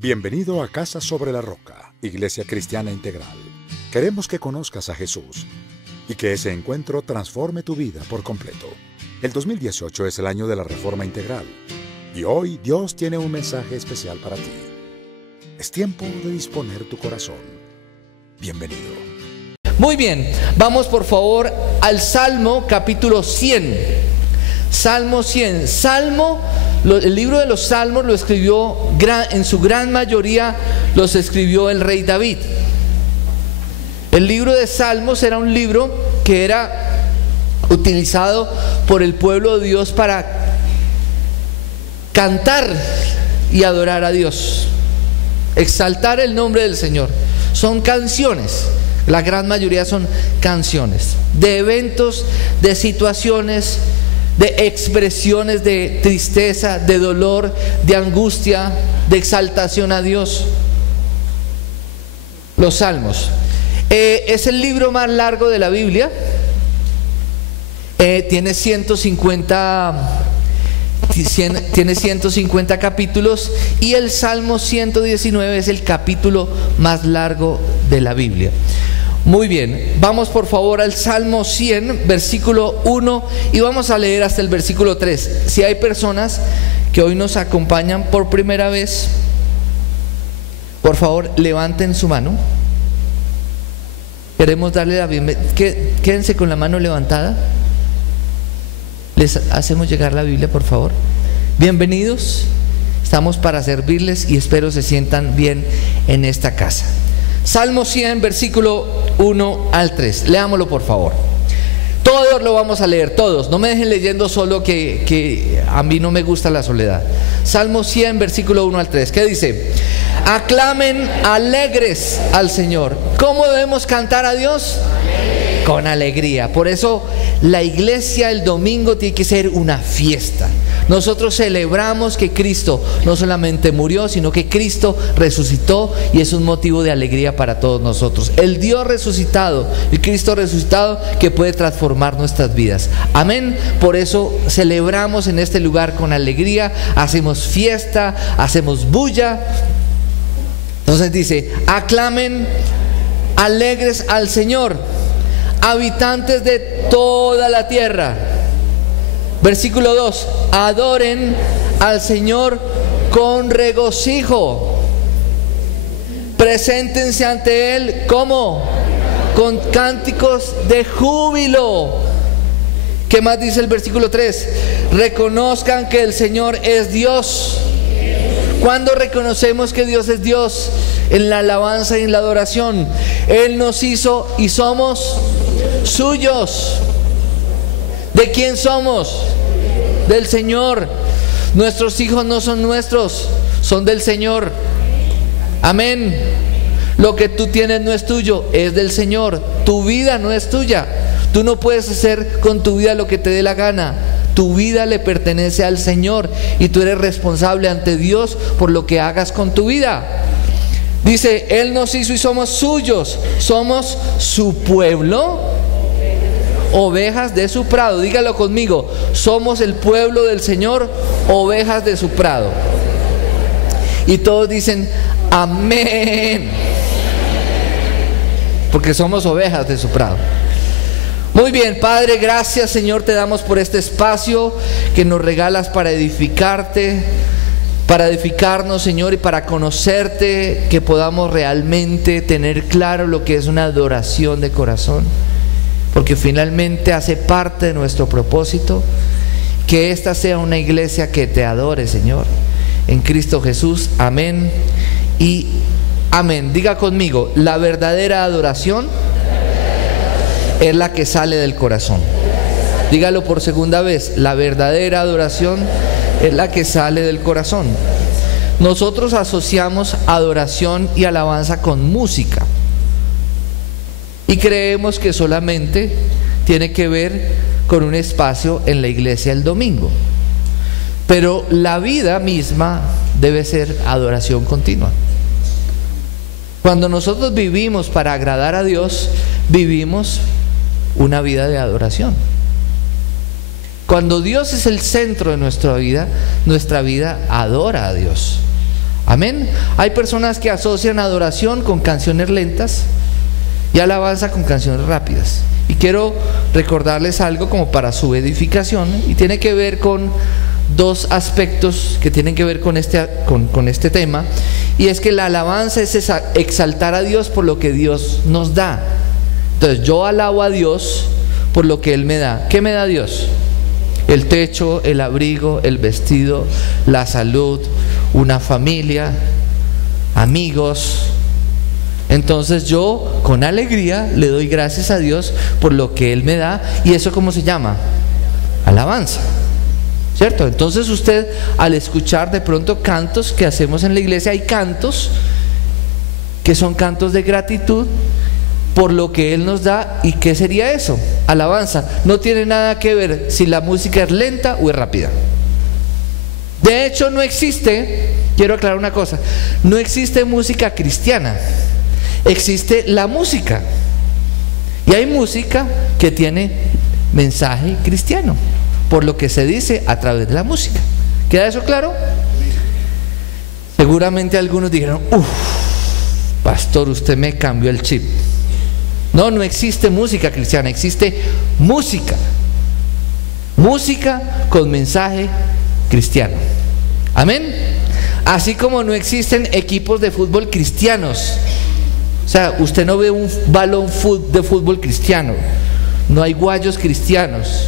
Bienvenido a Casa sobre la Roca, Iglesia Cristiana Integral. Queremos que conozcas a Jesús y que ese encuentro transforme tu vida por completo. El 2018 es el año de la Reforma Integral y hoy Dios tiene un mensaje especial para ti. Es tiempo de disponer tu corazón. Bienvenido. Muy bien, vamos por favor al Salmo capítulo 100. Salmo 100. El libro de los Salmos lo escribió, en su gran mayoría los escribió el rey David. El libro de Salmos era un libro que era utilizado por el pueblo de Dios para cantar y adorar a Dios, exaltar el nombre del Señor. Son canciones, la gran mayoría son canciones de eventos, de situaciones, de expresiones de tristeza, de dolor, de angustia, de exaltación a Dios. Los Salmos. Es el libro más largo de la Biblia. Tiene 150 capítulos y el Salmo 119 es el capítulo más largo de la Biblia. Muy bien, vamos por favor al Salmo 100, versículo 1 y vamos a leer hasta el versículo 3. Si hay personas que hoy nos acompañan por primera vez, por favor levanten su mano. Queremos darle la bienvenida. Quédense con la mano levantada. Les hacemos llegar la Biblia, por favor. Bienvenidos, estamos para servirles y espero se sientan bien en esta casa. Salmo 100, versículo 1 al 3. Leámoslo por favor. Todos lo vamos a leer, todos. No me dejen leyendo solo que a mí no me gusta la soledad. Salmo 100, versículo 1 al 3. ¿Qué dice? Aclamen alegres al Señor. ¿Cómo debemos cantar a Dios? Con alegría. Por eso la iglesia el domingo tiene que ser una fiesta. Nosotros celebramos que Cristo no solamente murió, sino que Cristo resucitó y es un motivo de alegría para todos nosotros. El Dios resucitado, el Cristo resucitado que puede transformar nuestras vidas. Amén. Por eso celebramos en este lugar con alegría, hacemos fiesta, hacemos bulla. Entonces dice, aclamen alegres al Señor, habitantes de toda la tierra. Versículo 2, adoren al Señor con regocijo, preséntense ante Él, ¿cómo? Con cánticos de júbilo. ¿Qué más dice el versículo 3? Reconozcan que el Señor es Dios. ¿Cuándo reconocemos que Dios es Dios? En la alabanza y en la adoración. Él nos hizo y somos suyos. ¿De quién somos? Del Señor. Nuestros hijos no son nuestros, son del Señor. Amén. Lo que tú tienes no es tuyo, es del Señor. Tu vida no es tuya. Tú no puedes hacer con tu vida lo que te dé la gana. Tu vida le pertenece al Señor y tú eres responsable ante Dios por lo que hagas con tu vida. Dice, Él nos hizo y somos suyos. Somos su pueblo, ovejas de su prado. Dígalo conmigo, somos el pueblo del Señor, ovejas de su prado. Y todos dicen amén, porque somos ovejas de su prado. Muy bien, Padre, gracias Señor, te damos por este espacio que nos regalas para edificarte, para edificarnos, Señor, y para conocerte, que podamos realmente tener claro lo que es una adoración de corazón, porque finalmente hace parte de nuestro propósito que esta sea una iglesia que te adore, Señor, en Cristo Jesús. Amén y amén. Diga conmigo, la verdadera adoración es la que sale del corazón. Dígalo por segunda vez, la verdadera adoración es la que sale del corazón. Nosotros asociamos adoración y alabanza con música y creemos que solamente tiene que ver con un espacio en la iglesia el domingo, pero la vida misma debe ser adoración continua. Cuando nosotros vivimos para agradar a Dios, vivimos una vida de adoración. Cuando Dios es el centro de nuestra vida adora a Dios. Amén. Hay personas que asocian adoración con canciones lentas y alabanza con canciones rápidas. Y quiero recordarles algo como para su edificación, y tiene que ver con dos aspectos que tienen que ver con este tema, y es que la alabanza es exaltar a Dios por lo que Dios nos da. Entonces yo alabo a Dios por lo que Él me da. ¿Qué me da Dios? El techo, el abrigo, el vestido, la salud, una familia, amigos. Entonces yo con alegría le doy gracias a Dios por lo que Él me da. ¿Y eso cómo se llama? Alabanza, ¿cierto? Entonces usted, al escuchar de pronto cantos que hacemos en la iglesia, hay cantos que son cantos de gratitud por lo que Él nos da. ¿Y qué sería eso? Alabanza. No tiene nada que ver si la música es lenta o es rápida. De hecho, no existe, quiero aclarar una cosa, no existe música cristiana, existe la música. Y hay música que tiene mensaje cristiano, por lo que se dice a través de la música. ¿Queda eso claro? Seguramente algunos dijeron: uff, pastor, usted me cambió el chip. No, no existe música cristiana, existe música. Música con mensaje cristiano. Amén. Así como no existen equipos de fútbol cristianos. O sea, usted no ve un balón de fútbol cristiano, no hay guayos cristianos,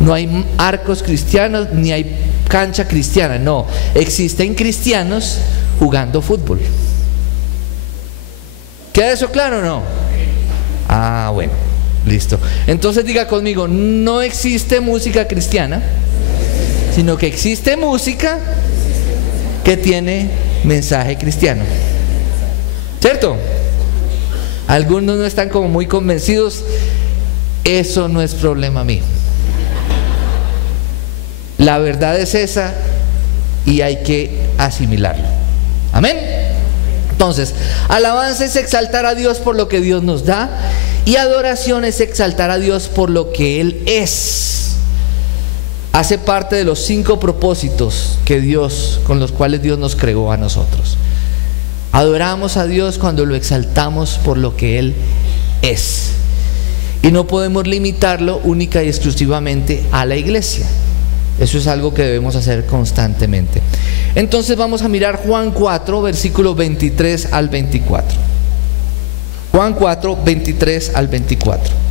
no hay arcos cristianos, ni hay cancha cristiana. No, existen cristianos jugando fútbol. ¿Queda eso claro o no? Ah, bueno, listo. Entonces diga conmigo: no existe música cristiana, sino que existe música que tiene mensaje cristiano, ¿cierto? Algunos no están como muy convencidos. Eso no es problema mío. La verdad es esa y hay que asimilarlo. Amén. Entonces, alabanza es exaltar a Dios por lo que Dios nos da, y adoración es exaltar a Dios por lo que Él es. Hace parte de los 5 propósitos con los cuales Dios nos creó a nosotros. Adoramos a Dios cuando lo exaltamos por lo que Él es. Y no podemos limitarlo única y exclusivamente a la iglesia. Eso es algo que debemos hacer constantemente. Entonces vamos a mirar Juan 4, versículos 23 al 24. Juan 4, 23 al 24.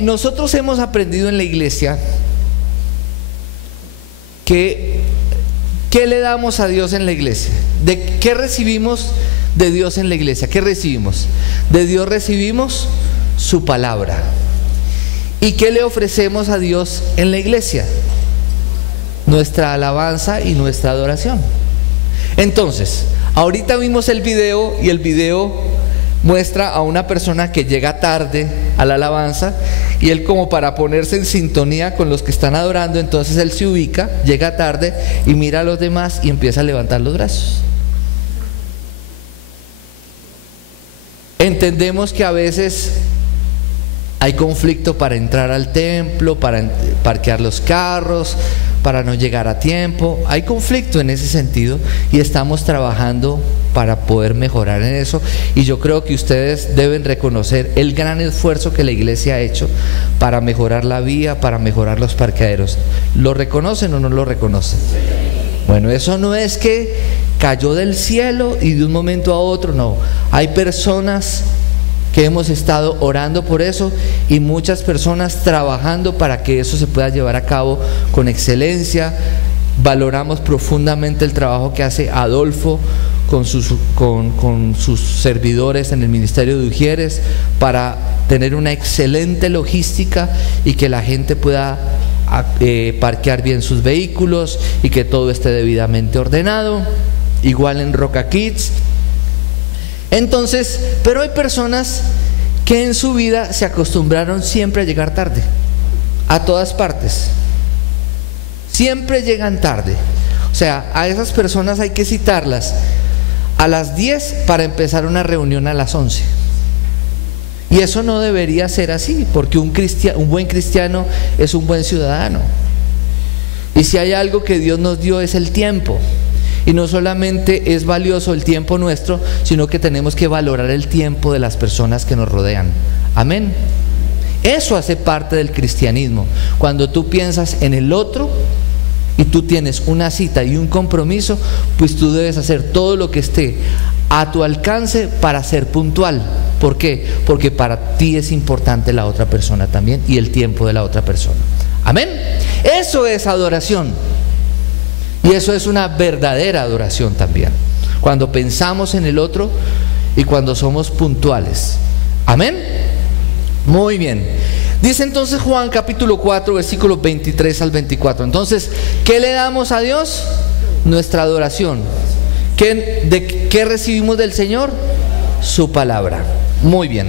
Nosotros hemos aprendido en la iglesia que ¿qué le damos a Dios en la iglesia? ¿De qué recibimos de Dios en la iglesia? ¿Qué recibimos? De Dios recibimos su palabra. ¿Y qué le ofrecemos a Dios en la iglesia? Nuestra alabanza y nuestra adoración. Entonces, ahorita vimos el video, y el video muestra a una persona que llega tarde a la alabanza, y él, como para ponerse en sintonía con los que están adorando, entonces él se ubica, llega tarde y mira a los demás y empieza a levantar los brazos. Entendemos que a veces hay conflicto para entrar al templo, para parquear los carros, para no llegar a tiempo. Hay conflicto en ese sentido y estamos trabajando para poder mejorar en eso. Y yo creo que ustedes deben reconocer el gran esfuerzo que la iglesia ha hecho para mejorar la vía, para mejorar los parqueaderos. ¿Lo reconocen o no lo reconocen? Bueno, eso no es que cayó del cielo y de un momento a otro, no. Hay personas que hemos estado orando por eso, y muchas personas trabajando para que eso se pueda llevar a cabo con excelencia. Valoramos profundamente el trabajo que hace Adolfo con sus servidores en el Ministerio de Ujieres para tener una excelente logística y que la gente pueda parquear bien sus vehículos y que todo esté debidamente ordenado. Igual en Roca Kids. Entonces, pero hay personas que en su vida se acostumbraron siempre a llegar tarde, a todas partes. Siempre llegan tarde. O sea, a esas personas hay que citarlas a las 10 para empezar una reunión a las 11. Y eso no debería ser así, porque un buen cristiano es un buen ciudadano. Y si hay algo que Dios nos dio es el tiempo. Y no solamente es valioso el tiempo nuestro, sino que tenemos que valorar el tiempo de las personas que nos rodean. Amén. Eso hace parte del cristianismo. Cuando tú piensas en el otro y tú tienes una cita y un compromiso, pues tú debes hacer todo lo que esté a tu alcance para ser puntual. ¿Por qué? Porque para ti es importante la otra persona también y el tiempo de la otra persona. Amén. Eso es adoración. Y eso es una verdadera adoración también, cuando pensamos en el otro y cuando somos puntuales. Amén. Muy bien. Dice entonces Juan capítulo 4 versículos 23 al 24. Entonces, ¿qué le damos a Dios? Nuestra adoración. ¿Qué recibimos del Señor? Su palabra. Muy bien.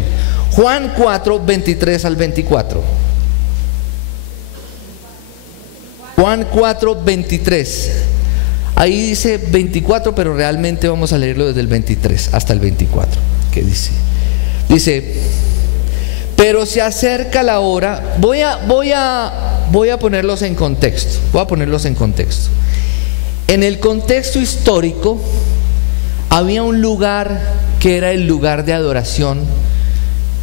Juan 4, 23 al 24. Juan 4, 23. Ahí dice 24, pero realmente vamos a leerlo desde el 23 hasta el 24. ¿Qué dice? Dice: pero se acerca la hora. Voy a ponerlos en contexto. Voy a ponerlos en contexto. En el contexto histórico había un lugar que era el lugar de adoración.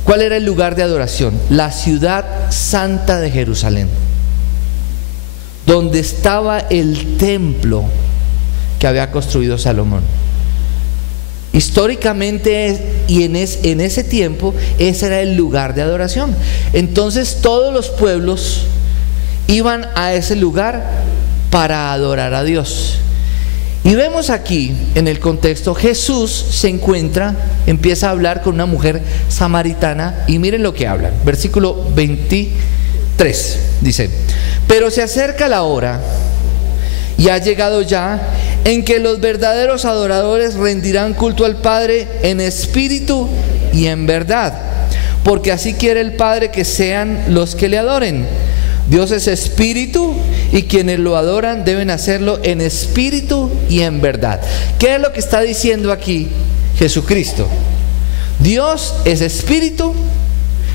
¿Cuál era el lugar de adoración? La ciudad santa de Jerusalén, donde estaba el templo que había construido Salomón. Históricamente y en ese tiempo ese era el lugar de adoración. Entonces todos los pueblos iban a ese lugar para adorar a Dios. Y vemos aquí en el contexto, Jesús se empieza a hablar con una mujer samaritana, y miren lo que hablan. Versículo 23 dice: pero se acerca la hora, y ha llegado ya, en que los verdaderos adoradores rendirán culto al Padre en espíritu y en verdad, porque así quiere el Padre que sean los que le adoren. Dios es espíritu, y quienes lo adoran deben hacerlo en espíritu y en verdad. ¿Qué es lo que está diciendo aquí Jesucristo? Dios es espíritu,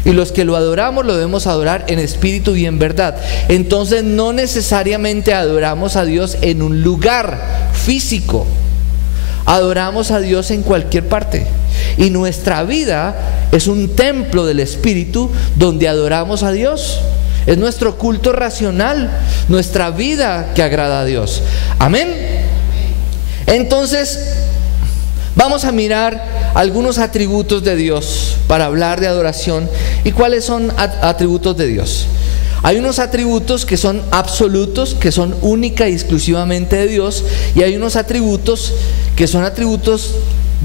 y los que lo adoramos lo debemos adorar en espíritu y en verdad. Entonces no necesariamente adoramos a Dios en un lugar físico. Adoramos a Dios en cualquier parte. Y nuestra vida es un templo del Espíritu donde adoramos a Dios. Es nuestro culto racional, nuestra vida que agrada a Dios. Amén. Entonces, vamos a mirar algunos atributos de Dios para hablar de adoración. ¿Y cuáles son atributos de Dios? Hay unos atributos que son absolutos, que son única y exclusivamente de Dios, y hay unos atributos que son atributos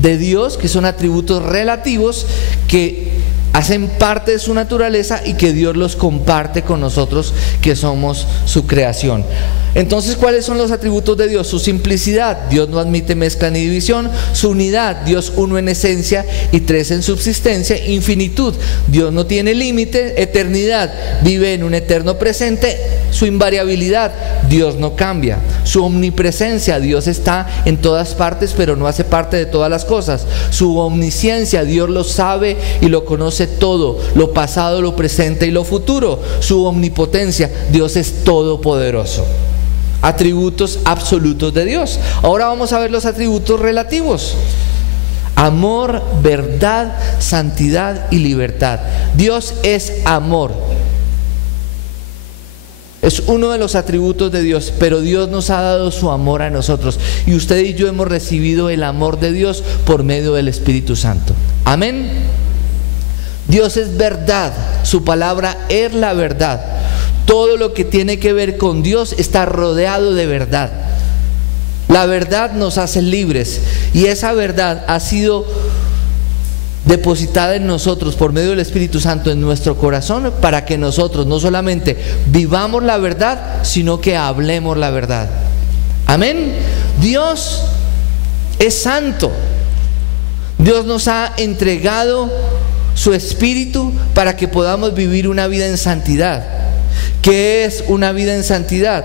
de Dios, que son atributos relativos, que hacen parte de su naturaleza y que Dios los comparte con nosotros, que somos su creación. Entonces, ¿cuáles son los atributos de Dios? Su simplicidad, Dios no admite mezcla ni división. Su unidad, Dios uno en esencia y tres en subsistencia. Infinitud, Dios no tiene límite. Eternidad, vive en un eterno presente. Su invariabilidad, Dios no cambia. Su omnipresencia, Dios está en todas partes, pero no hace parte de todas las cosas. Su omnisciencia, Dios lo sabe y lo conoce todo, lo pasado, lo presente y lo futuro. Su omnipotencia, Dios es todopoderoso. Atributos absolutos de Dios. Ahora vamos a ver los atributos relativos: amor, verdad, santidad y libertad. Dios es amor. Es uno de los atributos de Dios, pero Dios nos ha dado su amor a nosotros, y usted y yo hemos recibido el amor de Dios por medio del Espíritu Santo. Amén. Dios es verdad, su palabra es la verdad. Todo lo que tiene que ver con Dios está rodeado de verdad. La verdad nos hace libres, y esa verdad ha sido depositada en nosotros por medio del Espíritu Santo en nuestro corazón, para que nosotros no solamente vivamos la verdad, sino que hablemos la verdad. Amén. Dios es santo. Dios nos ha entregado su Espíritu para que podamos vivir una vida en santidad. ¿Qué es una vida en santidad?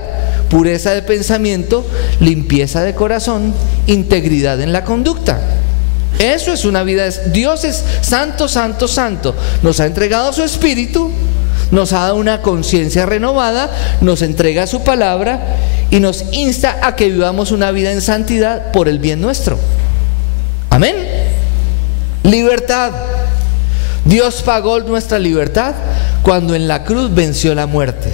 Pureza de pensamiento, limpieza de corazón, integridad en la conducta. Eso es una vida. Dios es santo, santo, santo. Nos ha entregado su Espíritu. nos ha dado una conciencia renovada, nos entrega su palabra y nos insta a que vivamos una vida en santidad por el bien nuestro. Amén. Libertad. Dios pagó nuestra libertad cuando en la cruz venció la muerte.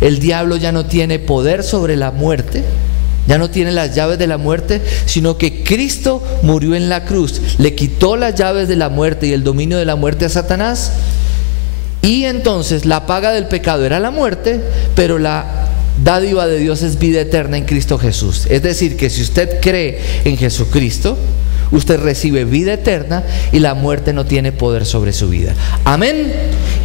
El diablo ya no tiene poder sobre la muerte, ya no tiene las llaves de la muerte, sino que Cristo murió en la cruz, le quitó las llaves de la muerte y el dominio de la muerte a Satanás. Y entonces la paga del pecado era la muerte, pero la dádiva de Dios es vida eterna en Cristo Jesús. Es decir, que si usted cree en Jesucristo, usted recibe vida eterna y la muerte no tiene poder sobre su vida. Amén.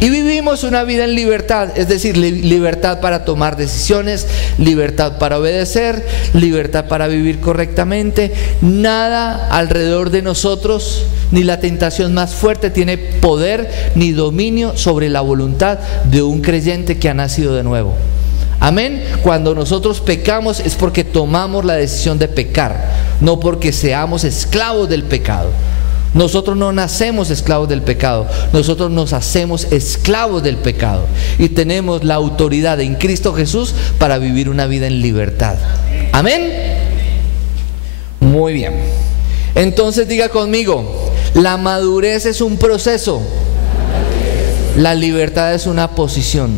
Y vivimos una vida en libertad, es decir, libertad para tomar decisiones, libertad para obedecer, libertad para vivir correctamente. Nada alrededor de nosotros, ni la tentación más fuerte, tiene poder ni dominio sobre la voluntad de un creyente que ha nacido de nuevo. Amén. Cuando nosotros pecamos es porque tomamos la decisión de pecar, no porque seamos esclavos del pecado. Nosotros no nacemos esclavos del pecado, nosotros nos hacemos esclavos del pecado y tenemos la autoridad en Cristo Jesús para vivir una vida en libertad. Amén. Muy bien. Entonces diga conmigo, la madurez es un proceso, la libertad es una posición.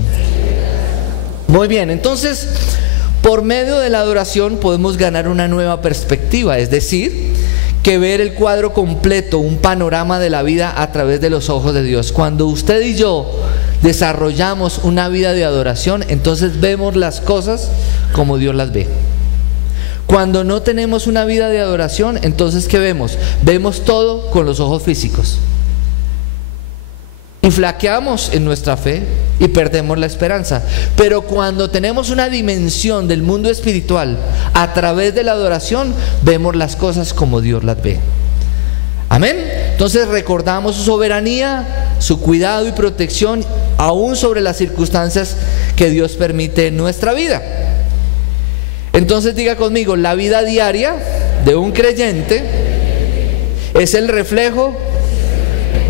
Muy bien, entonces por medio de la adoración podemos ganar una nueva perspectiva, es decir, que ver el cuadro completo, un panorama de la vida a través de los ojos de Dios. Cuando usted y yo desarrollamos una vida de adoración, entonces vemos las cosas como Dios las ve. Cuando no tenemos una vida de adoración, entonces ¿qué vemos? Vemos todo con los ojos físicos. Y flaqueamos en nuestra fe y perdemos la esperanza. Pero cuando tenemos una dimensión del mundo espiritual, a través de la adoración, vemos las cosas como Dios las ve. Amén. Entonces recordamos su soberanía, su cuidado y protección, aún sobre las circunstancias que Dios permite en nuestra vida. Entonces diga conmigo, la vida diaria de un creyente es el reflejo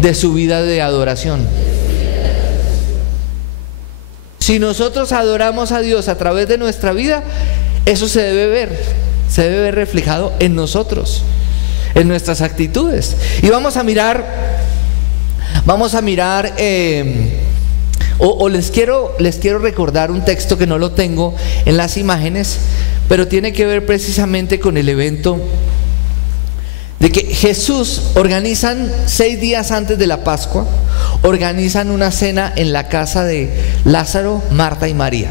de su vida de adoración. Si nosotros adoramos a Dios a través de nuestra vida, eso se debe ver reflejado en nosotros, en nuestras actitudes. Y vamos a mirar, les quiero recordar un texto que no lo tengo en las imágenes, pero tiene que ver precisamente con el evento de que Jesús organizan 6 días antes de la Pascua, organizan una cena en la casa de Lázaro, Marta y María.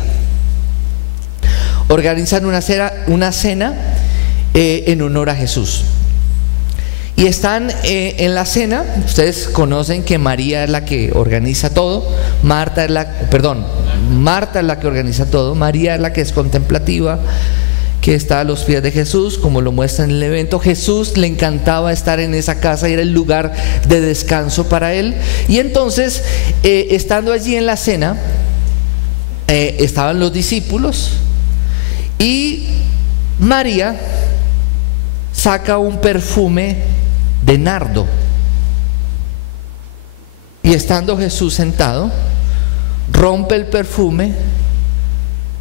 Organizan una cena en honor a Jesús. Y están en la cena. Ustedes conocen que María es la que organiza todo, Marta es la que organiza todo, María es la que es contemplativa, que está a los pies de Jesús, como lo muestra en el evento. Jesús le encantaba estar en esa casa, era el lugar de descanso para él. Y entonces, estando allí en la cena, estaban los discípulos y María saca un perfume de nardo. Y estando Jesús sentado, rompe el perfume,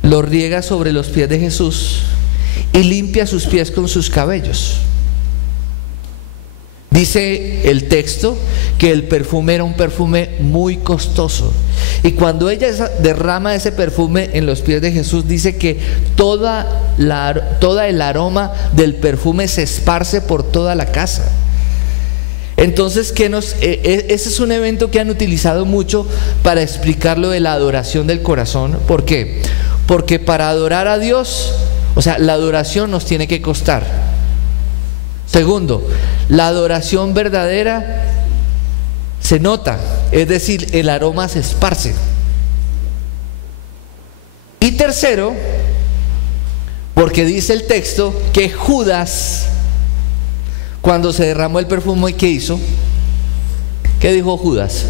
lo riega sobre los pies de Jesús y limpia sus pies con sus cabellos. Dice el texto que el perfume era un perfume muy costoso. Y cuando ella derrama ese perfume en los pies de Jesús, dice que toda el aroma del perfume se esparce por toda la casa. Entonces, ese es un evento que han utilizado mucho para explicar lo de la adoración del corazón. ¿Por qué? Porque para adorar a Dios, la adoración nos tiene que costar. Segundo, la adoración verdadera se nota, es decir, el aroma se esparce. Y tercero, porque dice el texto que Judas, cuando se derramó el perfume, ¿qué hizo? ¿Qué dijo Judas?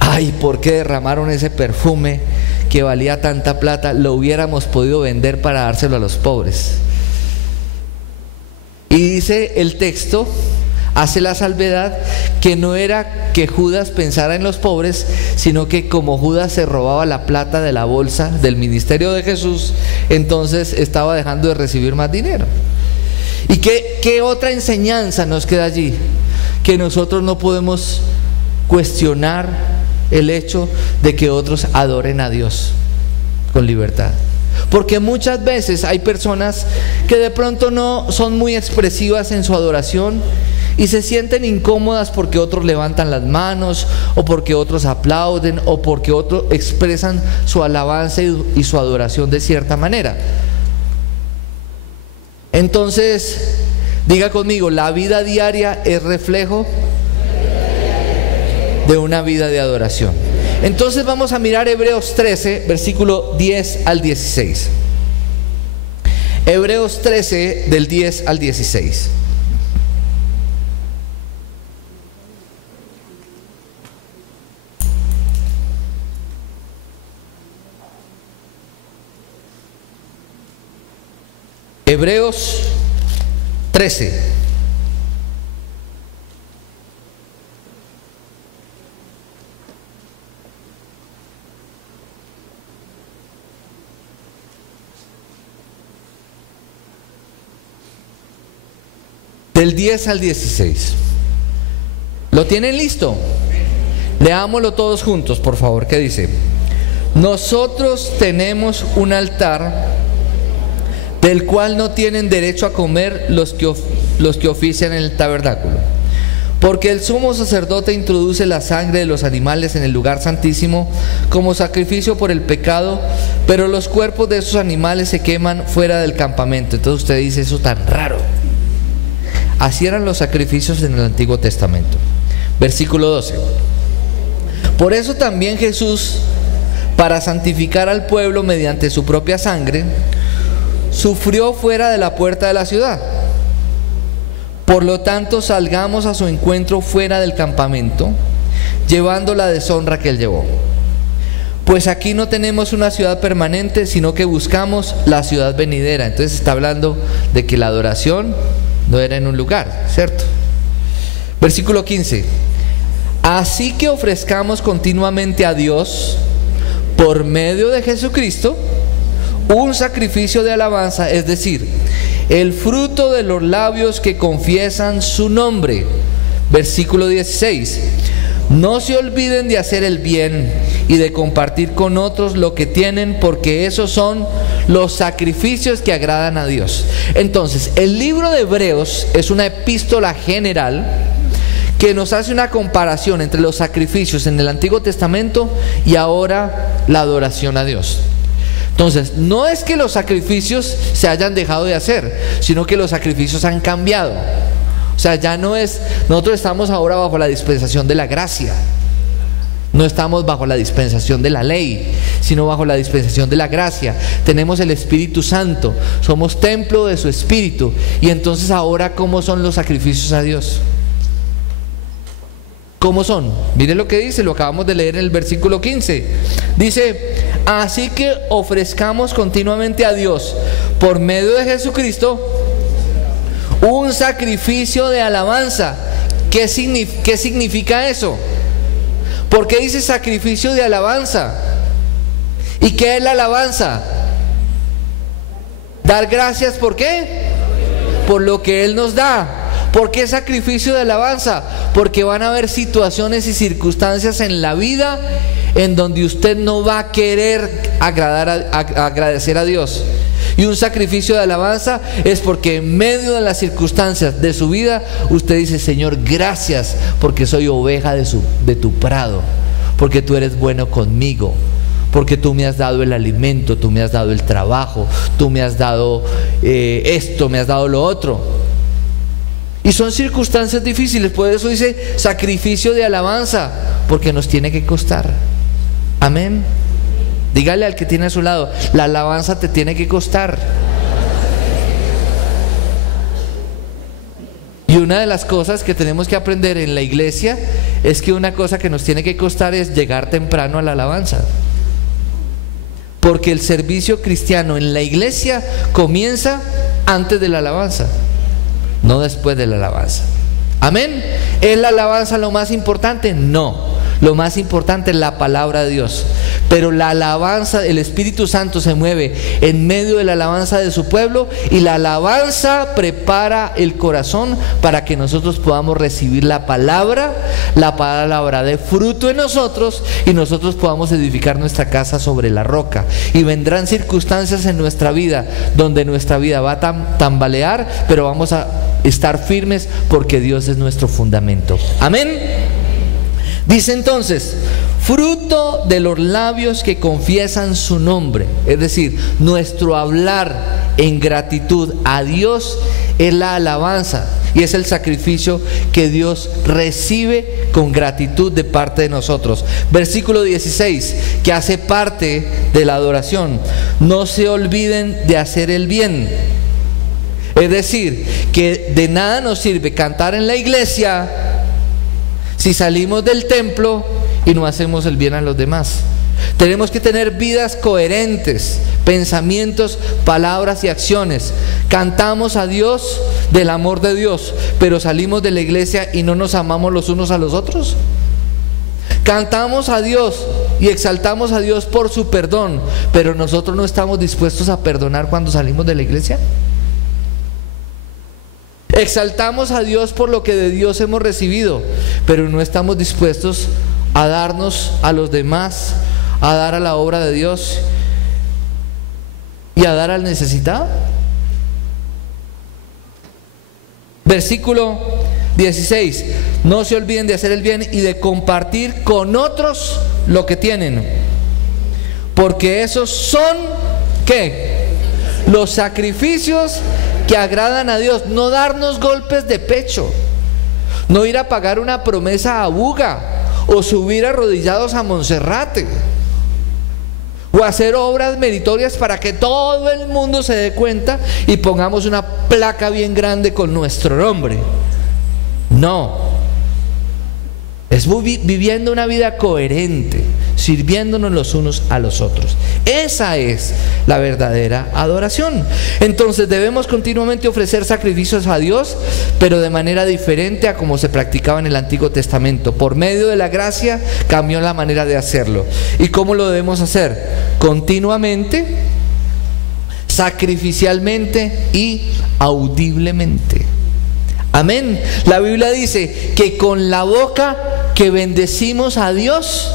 Ay, ¿por qué derramaron ese perfume que valía tanta plata? Lo hubiéramos podido vender para dárselo a los pobres. Y dice el texto, hace la salvedad que no era que Judas pensara en los pobres, sino que como Judas se robaba la plata de la bolsa del ministerio de Jesús, entonces estaba dejando de recibir más dinero. ¿Y qué otra enseñanza nos queda allí? Que nosotros no podemos cuestionar el hecho de que otros adoren a Dios con libertad. Porque muchas veces hay personas que de pronto no son muy expresivas en su adoración y se sienten incómodas porque otros levantan las manos, o porque otros aplauden, o porque otros expresan su alabanza y su adoración de cierta manera. Entonces, diga conmigo, la vida diaria es reflejo de una vida de adoración. Entonces vamos a mirar Hebreos 13, versículo 10 al 16. Hebreos 13, del 10 al 16. Hebreos 13. Del 10 al 16. ¿Lo tienen listo? Leámoslo todos juntos, por favor. ¿Qué dice? Nosotros tenemos un altar del cual no tienen derecho a comer los que ofician en el tabernáculo, porque el sumo sacerdote introduce la sangre de los animales en el lugar santísimo como sacrificio por el pecado, pero los cuerpos de esos animales se queman fuera del campamento. Entonces usted dice, eso tan raro. Así eran los sacrificios en el Antiguo Testamento. Versículo 12. Por eso también Jesús, para santificar al pueblo mediante su propia sangre, sufrió fuera de la puerta de la ciudad. Por lo tanto, salgamos a su encuentro fuera del campamento, llevando la deshonra que él llevó. Pues aquí no tenemos una ciudad permanente, sino que buscamos la ciudad venidera. Entonces está hablando de que la adoración no era en un lugar, ¿cierto? Versículo 15. Así que ofrezcamos continuamente a Dios, por medio de Jesucristo, un sacrificio de alabanza, es decir, el fruto de los labios que confiesan su nombre. Versículo 16. No se olviden de hacer el bien y de compartir con otros lo que tienen, porque esos son los sacrificios que agradan a Dios. Entonces, el libro de Hebreos es una epístola general que nos hace una comparación entre los sacrificios en el Antiguo Testamento y ahora la adoración a Dios. Entonces, no es que los sacrificios se hayan dejado de hacer, sino que los sacrificios han cambiado. O sea, ya no es, nosotros estamos ahora bajo la dispensación de la gracia. No estamos bajo la dispensación de la ley, sino bajo la dispensación de la gracia. Tenemos el Espíritu Santo, somos templo de su Espíritu. Y entonces ahora, ¿cómo son los sacrificios a Dios? ¿Cómo son? Mire lo que dice, lo acabamos de leer en el versículo 15. Dice, así que ofrezcamos continuamente a Dios, por medio de Jesucristo, un sacrificio de alabanza. ¿Qué significa eso? ¿Por qué dice sacrificio de alabanza? ¿Y qué es la alabanza? Dar gracias, ¿por qué? Por lo que Él nos da. ¿Por qué sacrificio de alabanza? Porque van a haber situaciones y circunstancias en la vida en donde usted no va a querer agradecer a Dios. Y un sacrificio de alabanza es porque en medio de las circunstancias de su vida usted dice, Señor, gracias porque soy oveja de tu prado, porque tú eres bueno conmigo, porque tú me has dado el alimento, tú me has dado el trabajo, tú me has dado esto, me has dado lo otro. Y son circunstancias difíciles, por eso dice sacrificio de alabanza, porque nos tiene que costar. Amén. Dígale al que tiene a su lado, la alabanza te tiene que costar. Y una de las cosas que tenemos que aprender en la iglesia es que una cosa que nos tiene que costar es llegar temprano a la alabanza. Porque el servicio cristiano en la iglesia comienza antes de la alabanza, no después de la alabanza. Amén. ¿Es la alabanza lo más importante? No. Lo más importante es la palabra de Dios. Pero la alabanza, el Espíritu Santo se mueve en medio de la alabanza de su pueblo, y la alabanza prepara el corazón para que nosotros podamos recibir la palabra de fruto en nosotros, y nosotros podamos edificar nuestra casa sobre la roca. Y vendrán circunstancias en nuestra vida donde nuestra vida va a tambalear, pero vamos a estar firmes porque Dios es nuestro fundamento. Amén. Dice entonces, fruto de los labios que confiesan su nombre. Es decir, nuestro hablar en gratitud a Dios es la alabanza, y es el sacrificio que Dios recibe con gratitud de parte de nosotros. Versículo 16, que hace parte de la adoración: no se olviden de hacer el bien. Es decir, que de nada nos sirve cantar en la iglesia si salimos del templo y no hacemos el bien a los demás. Tenemos que tener vidas coherentes, pensamientos, palabras y acciones. Cantamos a Dios del amor de Dios, pero salimos de la iglesia y no nos amamos los unos a los otros. Cantamos a Dios y exaltamos a Dios por su perdón, pero nosotros no estamos dispuestos a perdonar cuando salimos de la iglesia. Exaltamos a Dios por lo que de Dios hemos recibido, pero no estamos dispuestos a darnos a los demás, a dar a la obra de Dios y a dar al necesitado. Versículo 16: no se olviden de hacer el bien y de compartir con otros lo que tienen, porque esos son, ¿qué? Los sacrificios que agradan a Dios. No darnos golpes de pecho, no ir a pagar una promesa a Buga, o subir arrodillados a Monserrate, o hacer obras meritorias para que todo el mundo se dé cuenta y pongamos una placa bien grande con nuestro nombre. No, es viviendo una vida coherente, sirviéndonos los unos a los otros. Esa es la verdadera adoración. Entonces debemos continuamente ofrecer sacrificios a Dios, pero de manera diferente a como se practicaba en el Antiguo Testamento. Por medio de la gracia cambió la manera de hacerlo. ¿Y cómo lo debemos hacer? Continuamente, sacrificialmente y audiblemente. Amén. La Biblia dice que con la boca que bendecimos a Dios,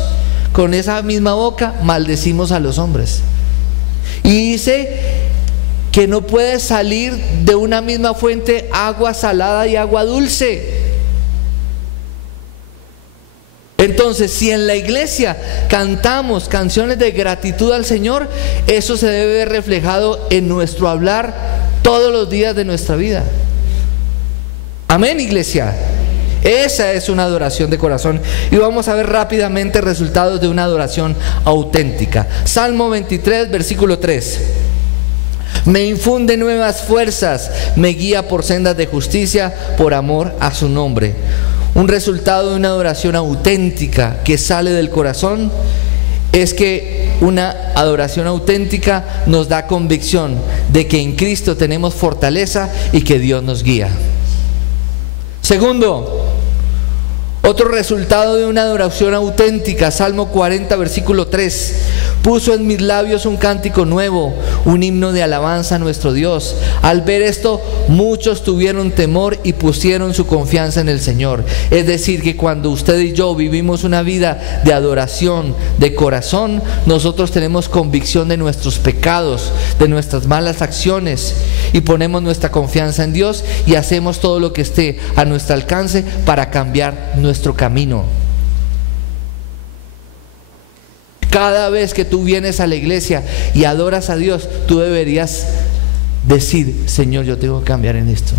con esa misma boca maldecimos a los hombres. Y dice que no puede salir de una misma fuente agua salada y agua dulce. Entonces, si en la iglesia cantamos canciones de gratitud al Señor, eso se debe ver reflejado en nuestro hablar todos los días de nuestra vida. Amén, iglesia. Esa es una adoración de corazón. Y vamos a ver rápidamente resultados de una adoración auténtica. Salmo 23, versículo 3. Me infunde nuevas fuerzas, me guía por sendas de justicia, por amor a su nombre. Un resultado de una adoración auténtica que sale del corazón es que una adoración auténtica nos da convicción de que en Cristo tenemos fortaleza y que Dios nos guía. Segundo, otro resultado de una adoración auténtica, Salmo 40, versículo 3. Puso en mis labios un cántico nuevo, un himno de alabanza a nuestro Dios. Al ver esto, muchos tuvieron temor y pusieron su confianza en el Señor. Es decir, que cuando usted y yo vivimos una vida de adoración de corazón, nosotros tenemos convicción de nuestros pecados, de nuestras malas acciones, y ponemos nuestra confianza en Dios y hacemos todo lo que esté a nuestro alcance para cambiar nuestro camino. Cada vez que tú vienes a la iglesia y adoras a Dios, tú deberías decir: Señor, yo tengo que cambiar en esto.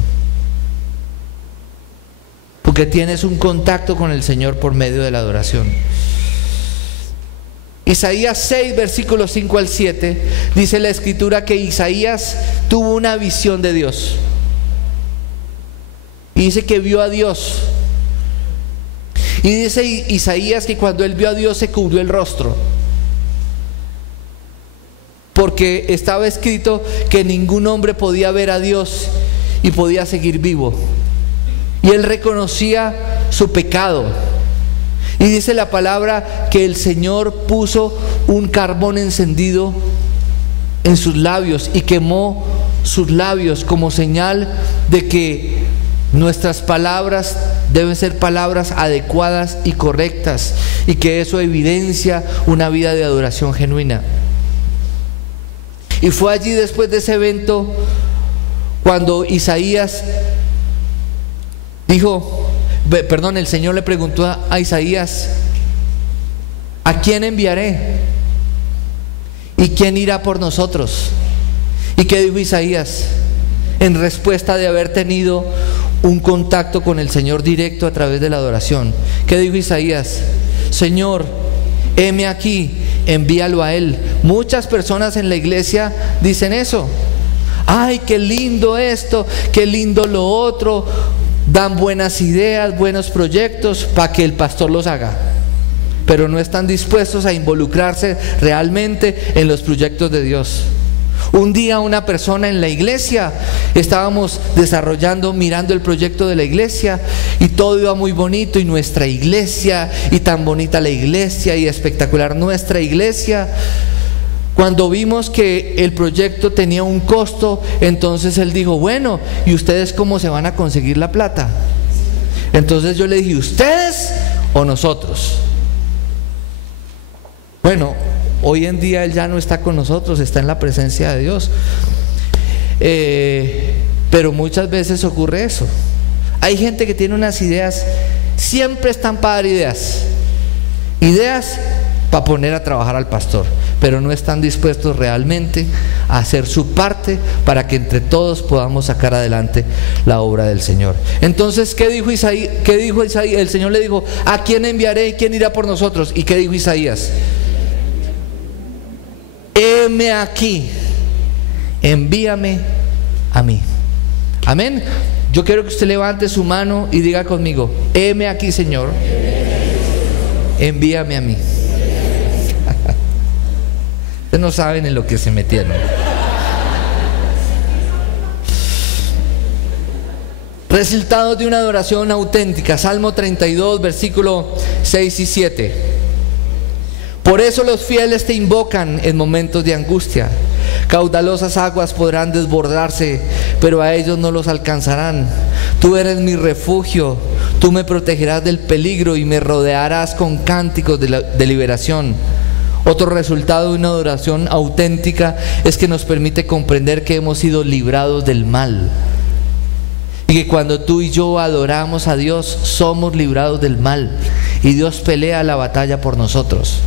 Porque tienes un contacto con el Señor por medio de la adoración. Isaías 6, versículos 5 al 7, dice la Escritura que Isaías tuvo una visión de Dios. Y dice que vio a Dios. Y dice Isaías que cuando él vio a Dios se cubrió el rostro, porque estaba escrito que ningún hombre podía ver a Dios y podía seguir vivo. y él reconocía su pecado. Y dice la palabra que el Señor puso un carbón encendido en sus labios y quemó sus labios como señal de que nuestras palabras deben ser palabras adecuadas y correctas, y que eso evidencia una vida de adoración genuina. Y fue allí, después de ese evento, cuando Isaías dijo, el Señor le preguntó a Isaías: ¿a quién enviaré? ¿Y quién irá por nosotros? ¿Y qué dijo Isaías? En respuesta de haber tenido un contacto con el Señor directo a través de la adoración, ¿qué dijo Isaías? Señor, heme aquí, envíalo a Él. Muchas personas en la iglesia dicen eso. Ay, qué lindo esto, qué lindo lo otro. Dan buenas ideas, buenos proyectos para que el pastor los haga, pero no están dispuestos a involucrarse realmente en los proyectos de Dios. Un día una persona en la iglesia, estábamos mirando el proyecto de la iglesia, y todo iba muy bonito, y nuestra iglesia, y tan bonita la iglesia, y espectacular nuestra iglesia. Cuando vimos que el proyecto tenía un costo, entonces él dijo: bueno, ¿y ustedes cómo se van a conseguir la plata? Entonces yo le dije: ¿ustedes o nosotros? Bueno, hoy en día él ya no está con nosotros, está en la presencia de Dios. Pero muchas veces ocurre eso. Hay gente que tiene unas ideas, siempre están para dar ideas para poner a trabajar al pastor, pero no están dispuestos realmente a hacer su parte para que entre todos podamos sacar adelante la obra del Señor. Entonces, ¿qué dijo Isaías? El Señor le dijo: ¿a quién enviaré y quién irá por nosotros? ¿Y qué dijo Isaías? Heme aquí, envíame a mí. Amén. Yo quiero que usted levante su mano y diga conmigo: heme aquí, Señor, envíame a mí. Ustedes no saben en lo que se metieron. Resultados de una adoración auténtica. Salmo 32, versículo 6 y 7. Por eso los fieles te invocan en momentos de angustia. Caudalosas aguas podrán desbordarse, pero a ellos no los alcanzarán. Tú eres mi refugio, tú me protegerás del peligro y me rodearás con cánticos de liberación. Otro resultado de una adoración auténtica es que nos permite comprender que hemos sido librados del mal. Y que cuando tú y yo adoramos a Dios, somos librados del mal. Y Dios pelea la batalla por nosotros.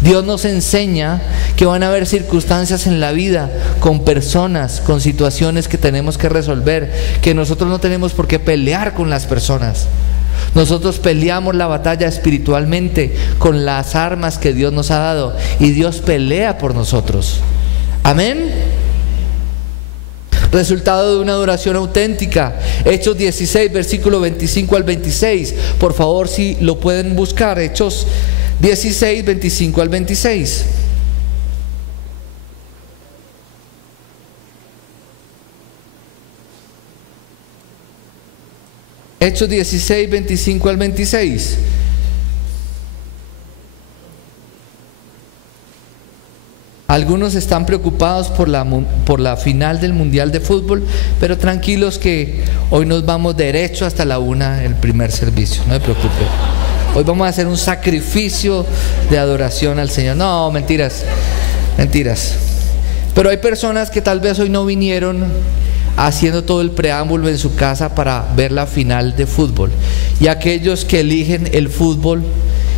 Dios nos enseña que van a haber circunstancias en la vida, con personas, con situaciones que tenemos que resolver, que nosotros no tenemos por qué pelear con las personas. Nosotros peleamos la batalla espiritualmente con las armas que Dios nos ha dado, y Dios pelea por nosotros. Amén. Resultado de una adoración auténtica. Hechos 16, versículo 25 al 26. Por favor, si lo pueden buscar. Hechos 16, 25 al 26. Hechos 16, 25 al 26. Algunos están preocupados por la final del Mundial de Fútbol, pero tranquilos que hoy nos vamos derecho hasta la 1, el primer servicio, no se preocupen. Hoy vamos a hacer un sacrificio de adoración al Señor. No, mentiras. Pero hay personas que tal vez hoy no vinieron haciendo todo el preámbulo en su casa para ver la final de fútbol. Y aquellos que eligen el fútbol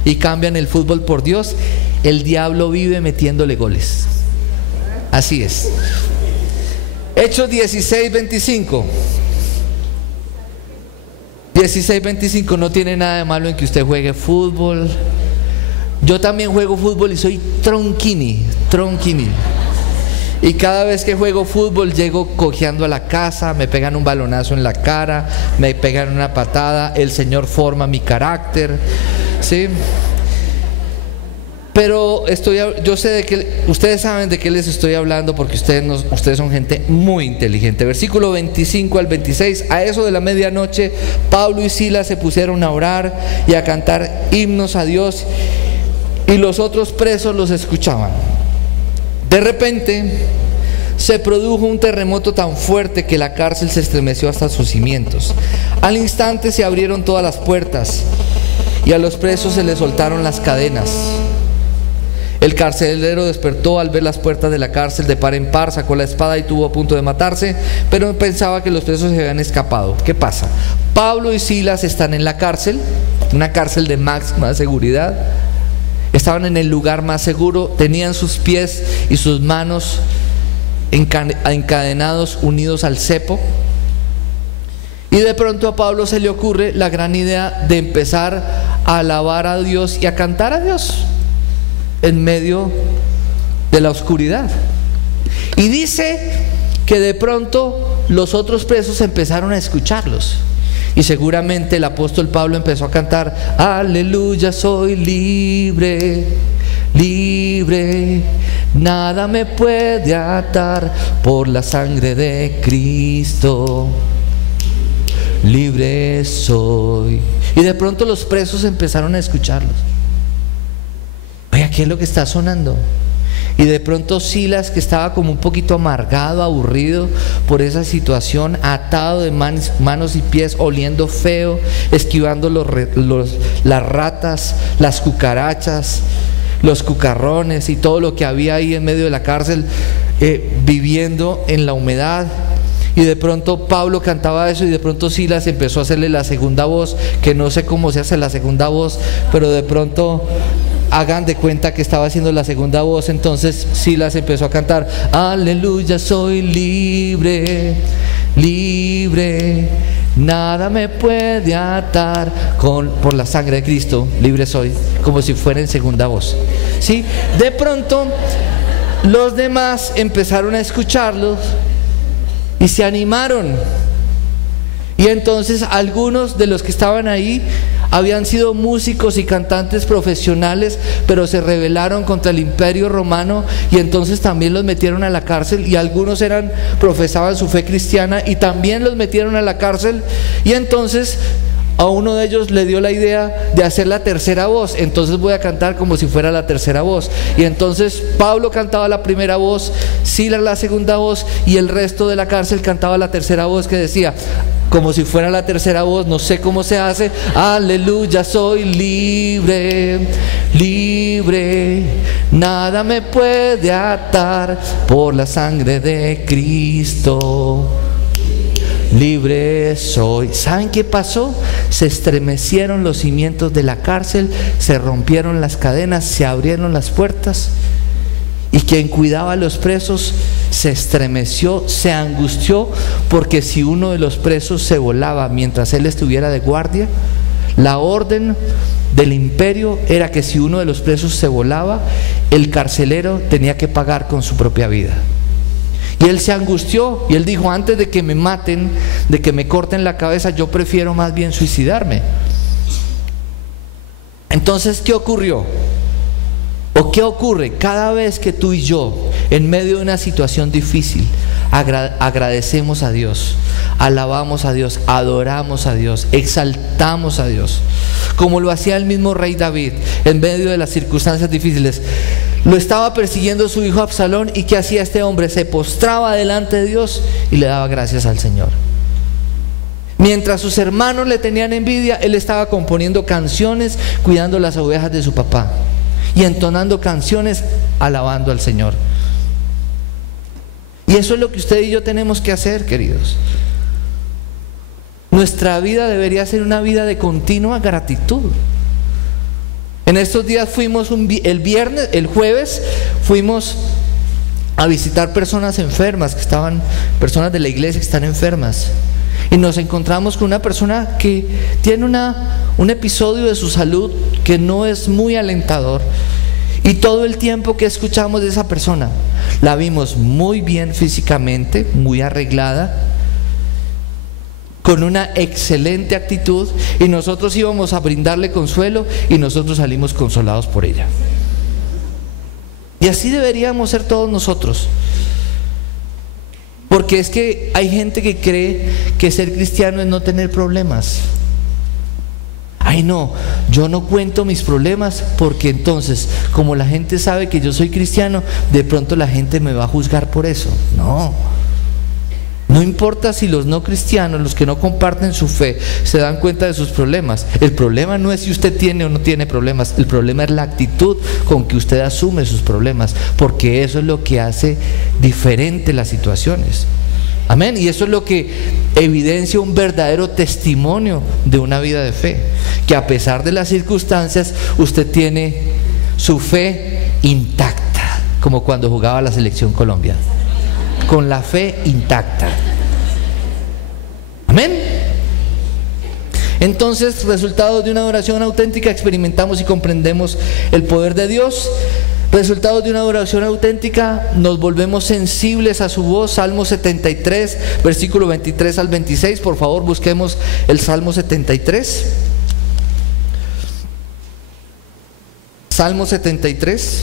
y cambian el fútbol por Dios, el diablo vive metiéndole goles. Así es. Hechos 16, 25. 16-25, no tiene nada de malo en que usted juegue fútbol. Yo también juego fútbol y soy tronquini. Y cada vez que juego fútbol llego cojeando a la casa, me pegan un balonazo en la cara, me pegan una patada, el Señor forma mi carácter, ¿sí? Pero yo sé de que ustedes saben de qué les estoy hablando, porque ustedes son gente muy inteligente. Versículo 25 al 26. A eso de la medianoche, Pablo y Silas se pusieron a orar y a cantar himnos a Dios, y los otros presos los escuchaban. De repente se produjo un terremoto tan fuerte que la cárcel se estremeció hasta sus cimientos. Al instante se abrieron todas las puertas y a los presos se les soltaron las cadenas. El carcelero despertó al ver las puertas de la cárcel de par en par, sacó la espada y estuvo a punto de matarse, pero pensaba que los presos se habían escapado. ¿Qué pasa? Pablo y Silas están en la cárcel, una cárcel de máxima seguridad. Estaban en el lugar más seguro, tenían sus pies y sus manos encadenados, unidos al cepo. Y de pronto a Pablo se le ocurre la gran idea de empezar a alabar a Dios y a cantar a Dios en medio de la oscuridad. Y dice que de pronto los otros presos empezaron a escucharlos. Y seguramente el apóstol Pablo empezó a cantar: aleluya, soy libre, libre, nada me puede atar por la sangre de Cristo, libre soy. Y de pronto los presos empezaron a escucharlos. Oiga, ¿qué es lo que está sonando? Y de pronto Silas, que estaba como un poquito amargado, aburrido por esa situación, atado de manos y pies, oliendo feo, esquivando las ratas, las cucarachas, los cucarrones y todo lo que había ahí en medio de la cárcel, viviendo en la humedad. Y de pronto Pablo cantaba eso, y de pronto Silas empezó a hacerle la segunda voz, que no sé cómo se hace la segunda voz, pero de pronto hagan de cuenta que estaba haciendo la segunda voz. Entonces Silas empezó a cantar: aleluya, soy libre, libre, nada me puede atar por la sangre de Cristo, libre soy, como si fuera en segunda voz. ¿Sí? De pronto los demás empezaron a escucharlos y se animaron. Y entonces algunos de los que estaban ahí habían sido músicos y cantantes profesionales, pero se rebelaron contra el imperio romano, y entonces también los metieron a la cárcel. Y algunos profesaban su fe cristiana y también los metieron a la cárcel. Y entonces a uno de ellos le dio la idea de hacer la tercera voz. Entonces voy a cantar como si fuera la tercera voz. Y entonces Pablo cantaba la primera voz, Silas la segunda voz, y el resto de la cárcel cantaba la tercera voz, que decía como si fuera la tercera voz, no sé cómo se hace: aleluya, soy libre, libre, nada me puede atar por la sangre de Cristo, libre soy. ¿Saben qué pasó? Se estremecieron los cimientos de la cárcel, se rompieron las cadenas, se abrieron las puertas, y quien cuidaba a los presos se estremeció, se angustió, porque si uno de los presos se volaba mientras él estuviera de guardia, la orden del imperio era que si uno de los presos se volaba, el carcelero tenía que pagar con su propia vida. Y él se angustió y él dijo: antes de que me maten, de que me corten la cabeza, yo prefiero más bien suicidarme. Entonces, ¿qué ocurrió? ¿O qué ocurre cada vez que tú y yo, en medio de una situación difícil, agradecemos a Dios, alabamos a Dios, adoramos a Dios, exaltamos a Dios, como lo hacía el mismo rey David en medio de las circunstancias difíciles? Lo estaba persiguiendo su hijo Absalón, y ¿qué hacía este hombre? Se postraba delante de Dios y le daba gracias al Señor. Mientras sus hermanos le tenían envidia, él estaba componiendo canciones, cuidando las ovejas de su papá, y entonando canciones alabando al Señor. Y eso es lo que usted y yo tenemos que hacer, queridos. Nuestra vida debería ser una vida de continua gratitud. En estos días fuimos el jueves fuimos a visitar personas enfermas, personas de la iglesia que están enfermas. Y nos encontramos con una persona que tiene un episodio de su salud que no es muy alentador. Y todo el tiempo que escuchamos de esa persona, la vimos muy bien físicamente, muy arreglada, con una excelente actitud, y nosotros íbamos a brindarle consuelo, y nosotros salimos consolados por ella. Y así deberíamos ser todos nosotros. Porque es que hay gente que cree que ser cristiano es no tener problemas. Ay no, yo no cuento mis problemas porque entonces, como la gente sabe que yo soy cristiano, de pronto la gente me va a juzgar por eso. No importa si los no cristianos, los que no comparten su fe, se dan cuenta de sus problemas. El problema no es si usted tiene o no tiene problemas, el problema es la actitud con que usted asume sus problemas, porque eso es lo que hace diferente las situaciones. Amén. Y eso es lo que evidencia un verdadero testimonio de una vida de fe, que a pesar de las circunstancias usted tiene su fe intacta, como cuando jugaba la selección Colombia, con la fe intacta. Amén. Entonces, resultado de una adoración auténtica, experimentamos y comprendemos el poder de Dios. Resultado de una adoración auténtica, nos volvemos sensibles a su voz. Salmo 73, versículo 23 al 26. Por favor, busquemos el Salmo 73. Salmo 73.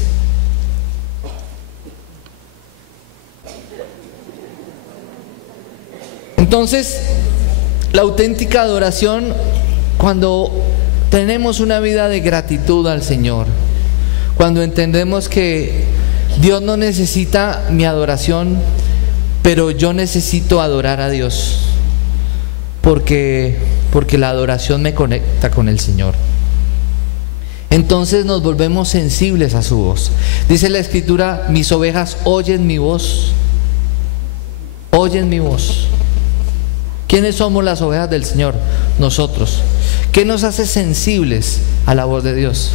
Entonces, la auténtica adoración, cuando tenemos una vida de gratitud al Señor, cuando entendemos que Dios no necesita mi adoración, pero yo necesito adorar a Dios, porque la adoración me conecta con el Señor. Entonces nos volvemos sensibles a su voz. Dice la Escritura: mis ovejas oyen mi voz. Oyen mi voz. ¿Quiénes somos las ovejas del Señor? Nosotros. ¿Qué nos hace sensibles a la voz de Dios?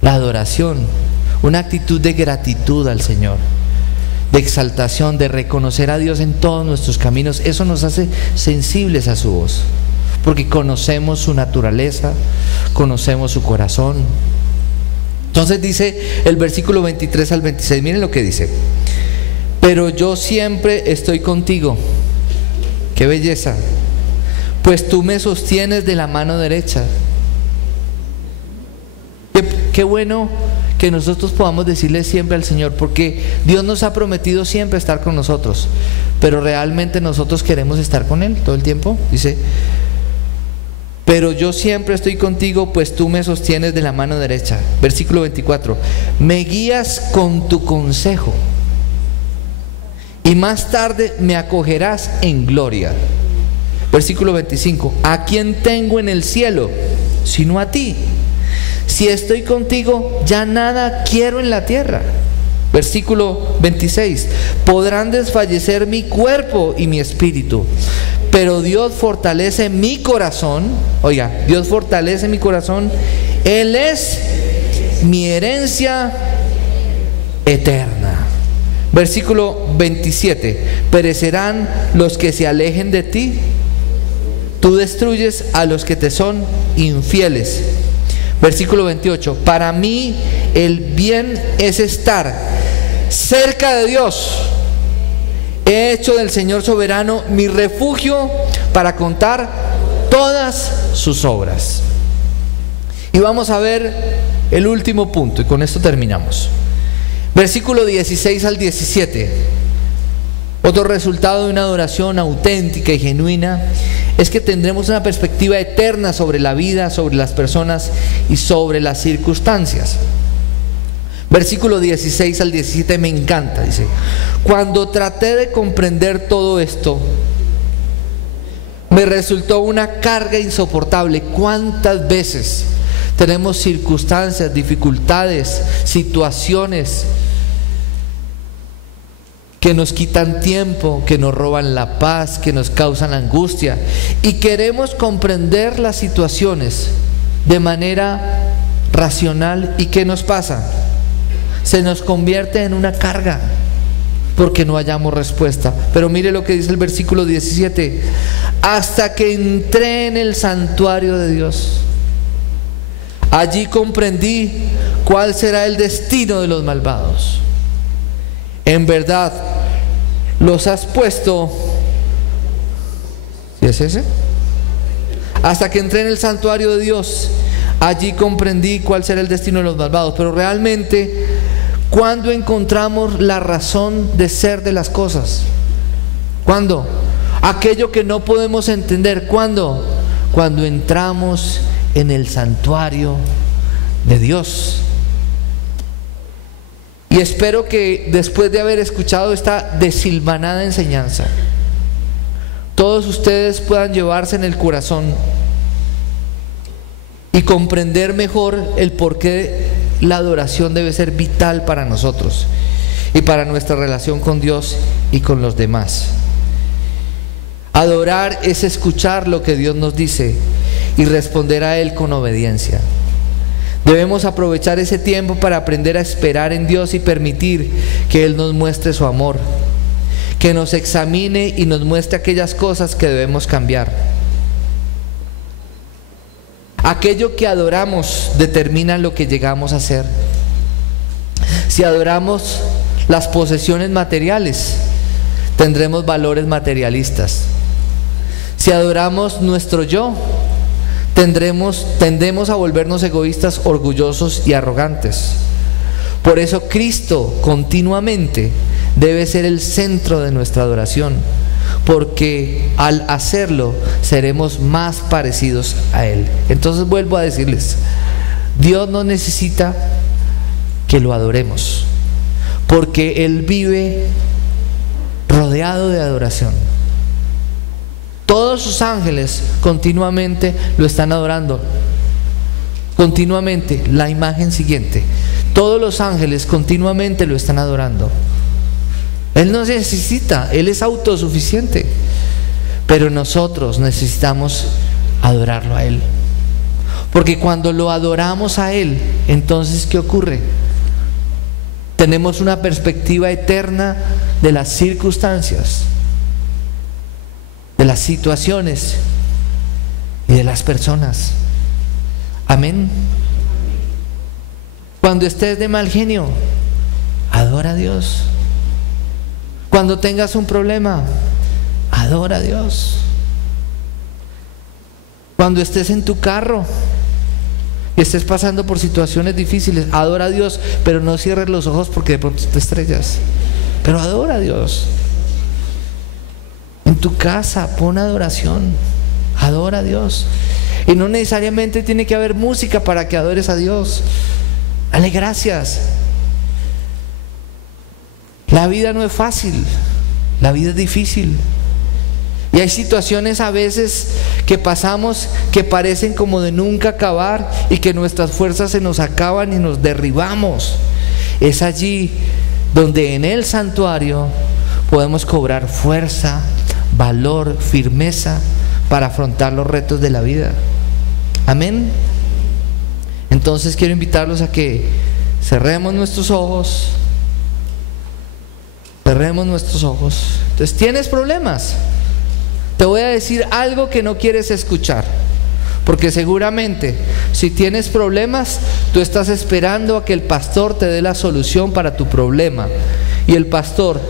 La adoración, una actitud de gratitud al Señor, de exaltación, de reconocer a Dios en todos nuestros caminos. Eso nos hace sensibles a su voz, porque conocemos su naturaleza, conocemos su corazón. Entonces dice el versículo 23 al 26, miren lo que dice: pero yo siempre estoy contigo. ¡Qué belleza! Pues tú me sostienes de la mano derecha. Qué bueno que nosotros podamos decirle siempre al Señor, porque Dios nos ha prometido siempre estar con nosotros, pero realmente nosotros queremos estar con Él todo el tiempo. Dice: pero yo siempre estoy contigo, pues tú me sostienes de la mano derecha. Versículo 24: me guías con tu consejo, y más tarde me acogerás en gloria. Versículo 25: ¿a quién tengo en el cielo sino a ti? Si estoy contigo, ya nada quiero en la tierra. Versículo 26: podrán desfallecer mi cuerpo y mi espíritu, pero Dios fortalece mi corazón. Oiga, Dios fortalece mi corazón. Él es mi herencia eterna. Versículo 27: perecerán los que se alejen de ti. Tú destruyes a los que te son infieles. Versículo 28: para mí el bien es estar cerca de Dios. He hecho del Señor soberano mi refugio para contar todas sus obras. Y vamos a ver el último punto, y con esto terminamos. Versículo 16 al 17. Otro resultado de una adoración auténtica y genuina es que tendremos una perspectiva eterna sobre la vida, sobre las personas y sobre las circunstancias. Versículo 16 al 17 me encanta. Dice: cuando traté de comprender todo esto, me resultó una carga insoportable. ¿Cuántas veces tenemos circunstancias, dificultades, situaciones que nos quitan tiempo, que nos roban la paz, que nos causan angustia, y queremos comprender las situaciones de manera racional? ¿Y qué nos pasa? Se nos convierte en una carga porque no hallamos respuesta. Pero mire lo que dice el versículo 17: hasta que entré en el santuario de Dios, allí comprendí cuál será el destino de los malvados. En verdad los has puesto. ¿Sí es ese? Hasta que entré en el santuario de Dios, allí comprendí cuál será el destino de los malvados. Pero realmente, ¿Cuándo encontramos la razón de ser de las cosas? ¿Cuándo? Aquello que no podemos entender. ¿Cuándo? Cuando entramos en el santuario de Dios. Y espero que después de haber escuchado esta desilvanada enseñanza, todos ustedes puedan llevarse en el corazón y comprender mejor el porqué la adoración debe ser vital para nosotros y para nuestra relación con Dios y con los demás. Adorar es escuchar lo que Dios nos dice y responder a Él con obediencia. Debemos aprovechar ese tiempo para aprender a esperar en Dios y permitir que Él nos muestre su amor, que nos examine y nos muestre aquellas cosas que debemos cambiar. Aquello que adoramos determina lo que llegamos a ser. Si adoramos las posesiones materiales, tendremos valores materialistas. Si adoramos nuestro yo, tendemos a volvernos egoístas, orgullosos y arrogantes. Por eso Cristo continuamente debe ser el centro de nuestra adoración, porque al hacerlo seremos más parecidos a Él. Entonces vuelvo a decirles, Dios no necesita que lo adoremos, porque Él vive rodeado de adoración. Todos sus ángeles continuamente lo están adorando. Continuamente, la imagen siguiente. Todos los ángeles continuamente lo están adorando. Él no necesita, Él es autosuficiente. Pero nosotros necesitamos adorarlo a Él. Porque cuando lo adoramos a Él, entonces ¿qué ocurre? Tenemos una perspectiva eterna de las circunstancias, de las situaciones y de las personas. Amén. Cuando estés de mal genio, adora a Dios. Cuando tengas un problema, adora a Dios. Cuando estés en tu carro y estés pasando por situaciones difíciles, adora a Dios, pero no cierres los ojos porque de pronto te estrellas. Pero adora a Dios. En tu casa, pon adoración, adora a Dios. Y no necesariamente tiene que haber música para que adores a Dios. Dale gracias. La vida no es fácil, la vida es difícil. Y hay situaciones a veces que pasamos que parecen como de nunca acabar y que nuestras fuerzas se nos acaban y nos derribamos. Es allí donde en el santuario podemos cobrar fuerza, valor, firmeza para afrontar los retos de la vida. Amén. Entonces quiero invitarlos a que cerremos nuestros ojos. Cerremos nuestros ojos. Entonces, ¿tienes problemas? Te voy a decir algo que no quieres escuchar, porque seguramente si tienes problemas, tú estás esperando a que el pastor te dé la solución para tu problema, y el pastor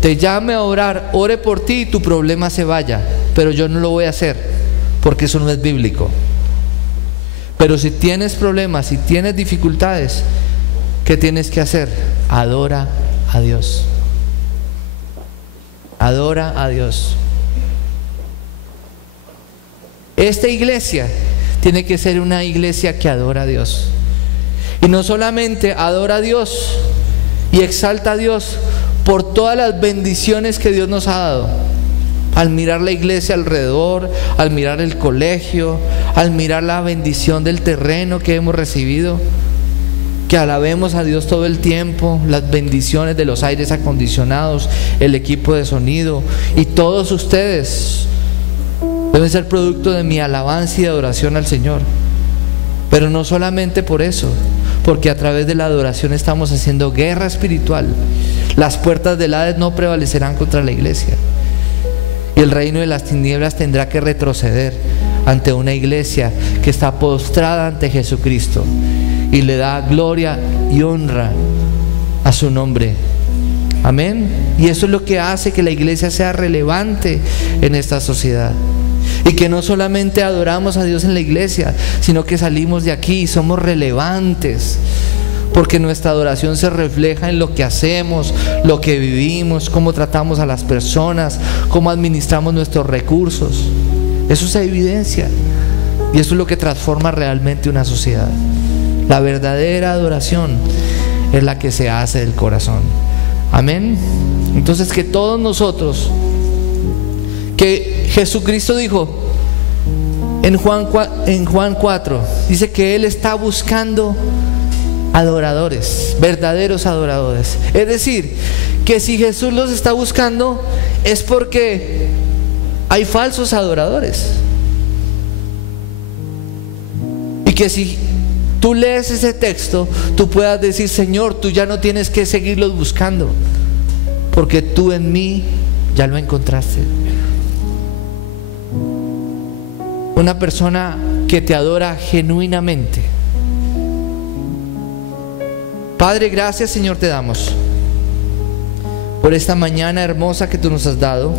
te llame a orar, ore por ti y tu problema se vaya. Pero yo no lo voy a hacer, porque eso no es bíblico. Pero si tienes problemas, si tienes dificultades, ¿qué tienes que hacer? Adora a Dios. Adora a Dios. Esta iglesia tiene que ser una iglesia que adora a Dios. Y no solamente adora a Dios y exalta a Dios por todas las bendiciones que Dios nos ha dado. Al mirar la iglesia alrededor, al mirar el colegio, al mirar la bendición del terreno que hemos recibido, que alabemos a Dios todo el tiempo, las bendiciones de los aires acondicionados, el equipo de sonido, y todos ustedes deben ser producto de mi alabanza y de adoración al Señor. Pero no solamente por eso, porque a través de la adoración estamos haciendo guerra espiritual. Las puertas del Hades no prevalecerán contra la iglesia, y el reino de las tinieblas tendrá que retroceder ante una iglesia que está postrada ante Jesucristo y le da gloria y honra a su nombre. Amén. Y eso es lo que hace que la iglesia sea relevante en esta sociedad, y que no solamente adoramos a Dios en la iglesia, sino que salimos de aquí y somos relevantes, porque nuestra adoración se refleja en lo que hacemos, lo que vivimos, cómo tratamos a las personas, cómo administramos nuestros recursos. Eso se evidencia, y eso es lo que transforma realmente una sociedad. La verdadera adoración es la que se hace del corazón. Amén. Entonces, que todos nosotros, que Jesucristo dijo en Juan 4, dice que Él está buscando adoradores, verdaderos adoradores. Es decir, que si Jesús los está buscando es porque hay falsos adoradores. Y que si tú lees ese texto, tú puedas decir: Señor, tú ya no tienes que seguirlos buscando, porque tú en mí ya lo encontraste. Una persona que te adora genuinamente. Padre, gracias, Señor, te damos por esta mañana hermosa que tú nos has dado,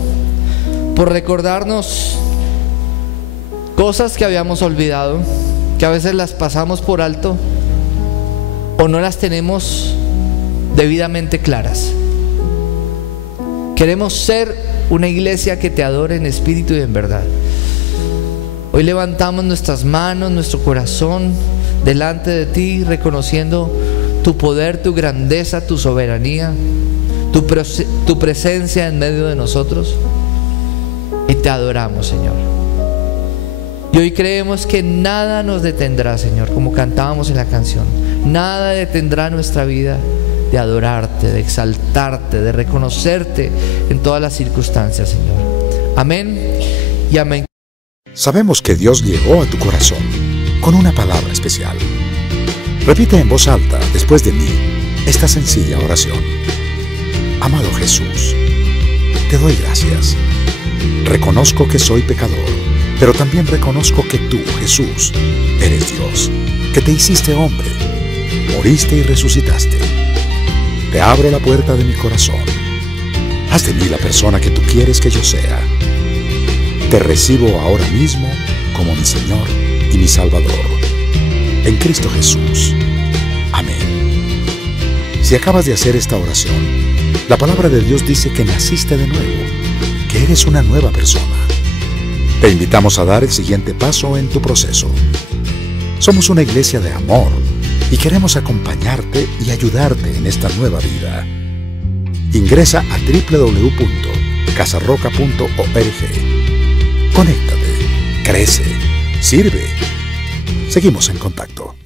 por recordarnos cosas que habíamos olvidado, que a veces las pasamos por alto o no las tenemos debidamente claras. Queremos ser una iglesia que te adore en espíritu y en verdad. Hoy levantamos nuestras manos, nuestro corazón delante de ti, reconociendo tu poder, tu grandeza, tu soberanía, tu presencia en medio de nosotros, y te adoramos, Señor. Y hoy creemos que nada nos detendrá, Señor, como cantábamos en la canción. Nada detendrá nuestra vida de adorarte, de exaltarte, de reconocerte en todas las circunstancias, Señor. Amén y amén. Sabemos que Dios llegó a tu corazón con una palabra especial. Repite en voz alta después de mí esta sencilla oración. Amado Jesús, te doy gracias. Reconozco que soy pecador, pero también reconozco que tú, Jesús, eres Dios, que te hiciste hombre, moriste y resucitaste. Te abro la puerta de mi corazón. Haz de mí la persona que tú quieres que yo sea. Te recibo ahora mismo como mi Señor y mi Salvador. En Cristo Jesús. Amén. Si acabas de hacer esta oración, la palabra de Dios dice que naciste de nuevo, que eres una nueva persona. Te invitamos a dar el siguiente paso en tu proceso. Somos una iglesia de amor y queremos acompañarte y ayudarte en esta nueva vida. Ingresa a www.casarroca.org. Conéctate, crece, sirve. Seguimos en contacto.